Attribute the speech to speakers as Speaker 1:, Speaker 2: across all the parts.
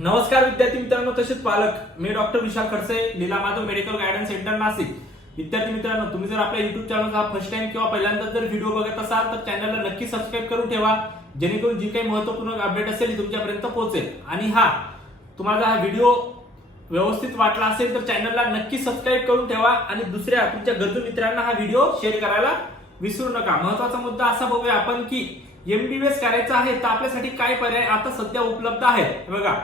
Speaker 1: नमस्कार विद्यार्थी मित्रांनो तसेच पालक मी doctor Vishal Khadse Leela Madhav medical guidance centre Nashik. विद्यार्थी मित्रांनो तुम्ही जर आपल्या युट्यूब चॅनल हा फर्स्ट टाइम किंवा पहिल्यांदा जर व्हिडिओ बघत असाल तर चॅनलला नक्की सबस्क्राईब करून ठेवा. जेणेकरून जी काही महत्त्वपूर्ण अपडेट असेल ती तुमच्यापर्यंत पोहोचेल. आणि हा तुम्हाला हा व्हिडिओ व्यवस्थित वाटला असेल तर चॅनलला नक्की सबस्क्राईब करून ठेवा. आणि दुसऱ्या तुमच्या गरजू मित्रांना हा व्हिडिओ शेअर करायला विसरू नका. महत्त्वाचा मुद्दा असा बघूया आपण की एमबीबीएस करायचं आहे तर आपल्यासाठी काय पर्याय आता सध्या उपलब्ध आहेत. बघा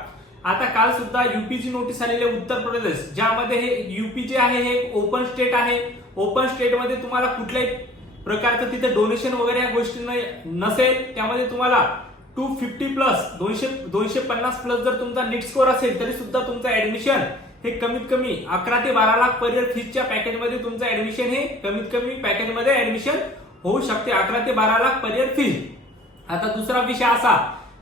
Speaker 1: आता काल सुद्धा युपीची नोटीस आलेली उत्तर प्रदेश ज्यामध्ये हे युपी जे आहे हे ओपन स्टेट आहे. ओपन स्टेटमध्ये तुम्हाला कुठल्याही प्रकारचं तिथे डोनेशन वगैरे या गोष्टी न- नसेल. त्यामध्ये तुम्हाला टू फिफ्टी प्लस दोनशे दोनशे पन्नास प्लस जर तुमचा नीट स्कोअर असेल तरी सुद्धा तुमचं ऍडमिशन हे कमीत कमी अकरा ते बारा लाख पर इयर फीजच्या पॅकेजमध्ये तुमचं ऍडमिशन हे कमीत कमी पॅकेजमध्ये ऍडमिशन होऊ शकते अकरा ते बारा लाख पर इयर फीज आता दुसरा विषय असा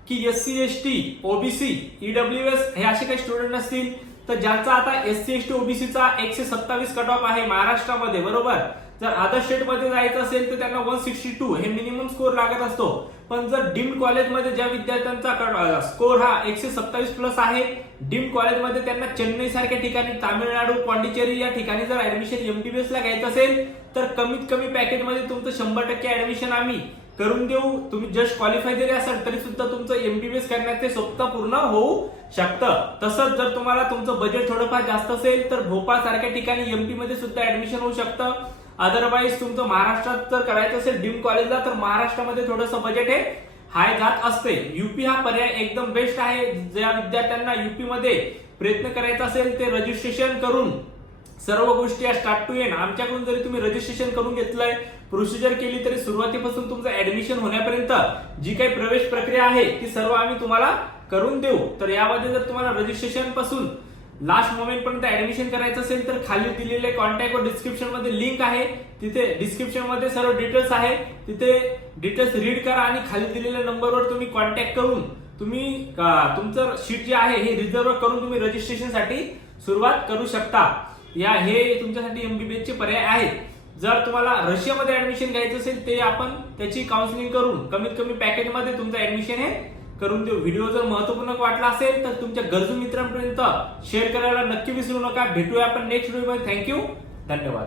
Speaker 1: की S C S T OBC E W S हे असे काही स्टुडंट असतील. तर ज्यांचा आता एस सी एस टी ओबीसीचा एकशे सत्तावीस कट ऑफ आहे महाराष्ट्रामध्ये बरोबर? जर अदर स्टेटमध्ये जायचं असेल तर त्यांना वन सिक्स्टी टू हे मिनिमम स्कोर लागत असतो. पण जर डीम्ड कॉलेजमध्ये ज्या विद्यार्थ्यांचा स्कोर हा एकशे सत्तावीस प्लस आहे डीम्ड कॉलेजमध्ये त्यांना चेन्नई सारख्या ठिकाणी तामिळनाडू पॉंडिचेरी या ठिकाणी जर ऍडमिशन एमबीबीएस ला घ्यायचं असेल तर कमीत कमी पॅकेजमध्ये तुमचं शंभर टक्के ऍडमिशन आम्ही करून देऊ. तुम्ही जस्ट क्वालिफाय जरी असाल तरी सुद्धा तुमचं एमबीबीएस करण्याचे स्वप्न पूर्ण होऊ शकतं. तसंच जर तुम्हाला तुमचं बजेट थोडंफार जास्त असेल तर भोपाळ सारख्या ठिकाणी एमपी मध्ये सुद्धा ऍडमिशन होऊ शकतं. अदरवाईज तुमचं महाराष्ट्रात जर करायचं असेल डीम कॉलेजला तर महाराष्ट्रामध्ये थोडंसं बजेट हे हाय जात असते. युपी हा पर्याय एकदम बेस्ट आहे. ज्या विद्यार्थ्यांना युपी मध्ये प्रयत्न करायचा असेल ते रजिस्ट्रेशन करून सर्व गोष्टी या स्टार्ट टू एंड आमच्याकडून जरी तुम्ही रजिस्ट्रेशन करून घेतलंय प्रोसिजर केली तरी सुरुवातीपासून तुमचं ऍडमिशन होण्यापर्यंत जी काही प्रवेश प्रक्रिया आहे ती सर्व आम्ही तुम्हाला करून देऊ. तर यामध्ये जर तुम्हाला रजिस्ट्रेशनपासून लास्ट मोमेंट पर्यंत ऍडमिशन करायचं असेल तर खाली दिलेले कॉन्टॅक्ट व डिस्क्रिप्शनमध्ये लिंक आहे. तिथे डिस्क्रिप्शनमध्ये सर्व डिटेल्स आहे. तिथे डिटेल्स रीड करा आणि खाली दिलेल्या नंबरवर तुम्ही कॉन्टॅक्ट करून तुम्ही तुमचं शीट जे आहे हे रिझर्व करून तुम्ही रजिस्ट्रेशनसाठी सुरुवात करू शकता. या हे तुमच्यासाठी एमबीबीएस चे पर्याय आहेत. जर तुम्हाला रशियामध्ये ऍडमिशन घ्यायचं असेल ते आपण त्याची काउन्सिलिंग करून कमीत कमी पॅकेजमध्ये तुमचं ऍडमिशन हे करून देऊ. व्हिडिओ जर महत्त्वपूर्ण वाटला असेल तर तुमच्या गरजू मित्रांपर्यंत शेअर करायला नक्की विसरू नका. भेटूया आपण नेक्स्ट व्हिडिओमध्ये थँक्यू धन्यवाद.